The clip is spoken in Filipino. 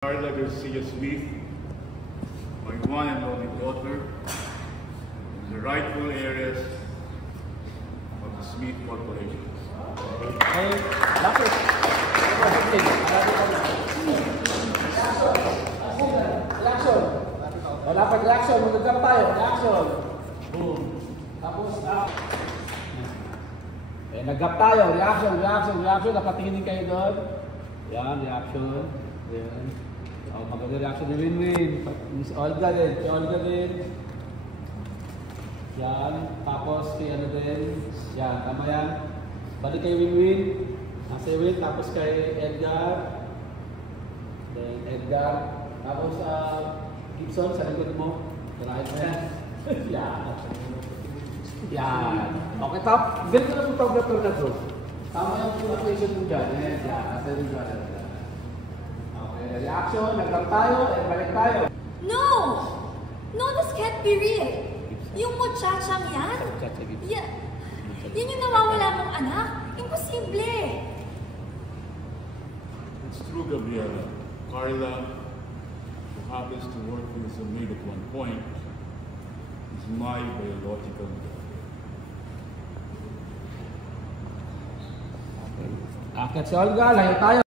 Carla Garcia Smith, my one and only daughter, in the rightful areas of the Smith Corporation. Dapat reaction, magagap tayo, reaction. Boom. Tapos, nag-gap tayo, reaction. Napatingin kayo doon. Yan, reaction. Yan. Maganda reaction ni Winwin. Si Olga din. Yan. Tapos, si ano din. Yan, tama yan. Balik kay Winwin. Nasa Win, tapos kay Edgar. Then, Edgar. Tapos, Gibson, sa likod mo. Tarahin mo yan. Yan. Okay, top. Ganito na photographer na to. Tama yung location mo dyan. Yan. Nasa rin dyan. Okay, reaction. Nag-gap tayo. Balik tayo. No! No, this can't be real. Yung muchachang yan. Yan yung nawawala mong anak. Imposible. It's true, Gabriela. Carla, who happens to work with the maid at one point, is my biological daughter. Akit si Olga, layo tayo.